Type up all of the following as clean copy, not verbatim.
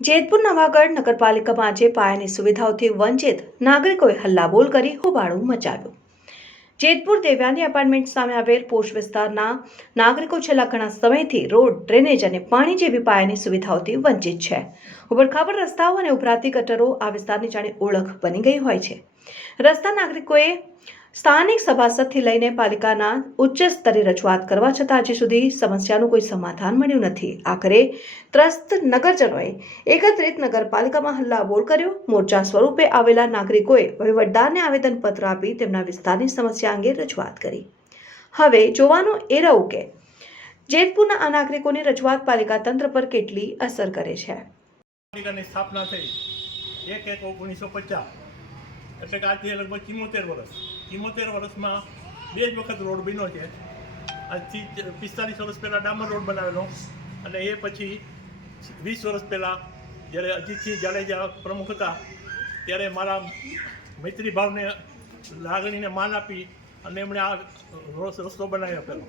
જેતપુર નવાગઢ નગરપાલિકામાં આજે પાયાની સુવિધાઓથી વંચિત નાગરિકોએ હલ્લાબોલ કરી હોબાળો મચાવ્યો। જેતપુર દેવ્યાની એપાર્ટમેન્ટ સામે આવેલ પોશ વિસ્તારના નાગરિકો છેલ્લા ઘણા સમયથી રોડ, ડ્રેનેજ અને પાણી જેવી પાયાની સુવિધાઓથી વંચિત છે। ઉબડખાબડ રસ્તાઓ અને ઉભરાતી ગટરો આ વિસ્તારની જાણે ઓળખ બની ગઈ હોય છે। રસ્તા નાગરિકોએ સ્થાનિક સભાસદથી લઈને પાલિકાના ઉચ્ચ સ્તરે રજૂઆત કરવા છતાં હજી સુધી સમસ્યાનું કોઈ સમાધાન મળ્યું નથી। આખરે ત્રસ્ત નગરજનોએ એકત્રિત નગરપાલિકામાં હલ્લાબોલ કર્યો। મોરચા સ્વરૂપે આવેલા નાગરિકોએ વહીવટદારને આવેદનપત્ર આપી તેમના વિસ્તારની સમસ્યા અંગે રજૂઆત કરી। હવે જોવાનું એ રહ્યું કે જેતપુરના આ નાગરિકોની રજૂઆત પાલિકા તંત્ર પર કેટલી અસર કરે છે। પાલિકાની સ્થાપના થઈ 1/1/1950 એટલે કે આજથી લગભગ 74 વર્ષ। 74 વર્ષમાં 2 જ વખત રોડ બન્યો છે। આજથી 45 વર્ષ પહેલાં ડામર રોડ બનાવેલો અને એ પછી 20 વર્ષ પહેલાં જ્યારે અજીતસિંહ જાડેજા પ્રમુખ હતા ત્યારે મારા મૈત્રી ભાવને લાગણીને માન આપી અને એમણે આ રસ્તો બનાવી આપેલો।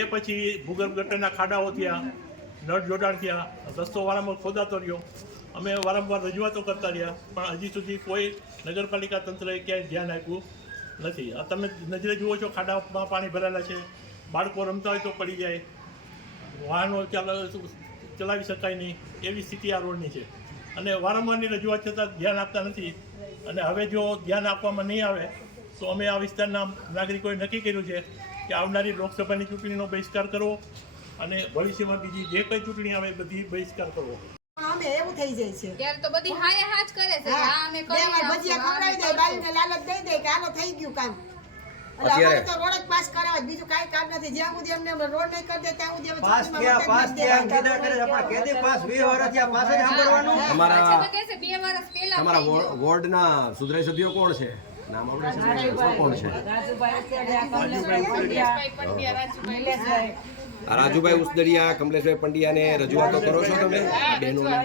એ પછી ભૂગર્ભ ગટરના ખાડાઓ થયા, નળ જોડાણ થયા, રસ્તો વારંવાર ખોદાતો રહ્યો। અમે વારંવાર રજૂઆતો કરતા રહ્યા પણ હજી સુધી કોઈ નગરપાલિકા તંત્રએ ક્યાંય ધ્યાન આપ્યું નથી। આ તમે નજરે જુઓ છો, ખાડામાં પાણી ભરાયેલા છે, બાળકો રમતા હોય તો પડી જાય, વાહનો ચલાવી શકાય નહીં એવી સ્થિતિ આ રોડની છે અને વારંવારની રજૂઆત છતાં ધ્યાન આપતા નથી। અને હવે જો ધ્યાન આપવામાં નહીં આવે તો અમે આ વિસ્તારના નાગરિકોએ નક્કી કર્યું છે કે આવનારી લોકસભાની ચૂંટણીનો બહિષ્કાર કરવો અને ભવિષ્યમાં બીજી જે કંઈ ચૂંટણી આવે બધી બહિષ્કાર કરવો। અમે એવું થઈ જાય છે ત્યારે તો બધી હાય હાજ કરે છે આ અમે કરી ભજીયા ખવડાવી દે, બાયુને લાલચ દઈ દે કે આનો થઈ ગયું કામ। એટલે અમારે તો રોડ જ પાસ કરાવે, બીજું કાઈ કામ નથી। જ્યાં સુધી અમને રોડ નહીં કરી દે ત્યાં સુધી અમે પાસ કીધા કરે છે પણ કેદી પાસ 20 વર્ષ થયા પાસ જ સાંભળવાનું। તમારા કે છે 2 વર્ષ પહેલા તમારા વોર્ડના સુધરાઈ સભ્યો કોણ છે? નામ આપણે કોણ છે? રાજુભાઈ ઉસદડિયા, કમલેશભાઈ પંડ્યાને રજૂઆતો કરો છો તમે બહેનોને?